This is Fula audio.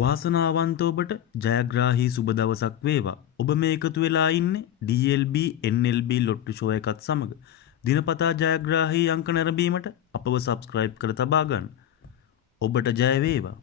වාසනාවන්ත ඔබට ජයග්‍රාහී සුබ දවසක් වේවා. ඔබ මේ එකතු වෙලා ඉන්නේ DLB NLB ලොට්ටු ෂෝ එකත් සමග. දිනපතා ජයග්‍රාහී අංක නැරඹීමට අපව සබ්ස්ක්‍රයිබ් කර තබා ගන්න. ඔබට ජය වේවා.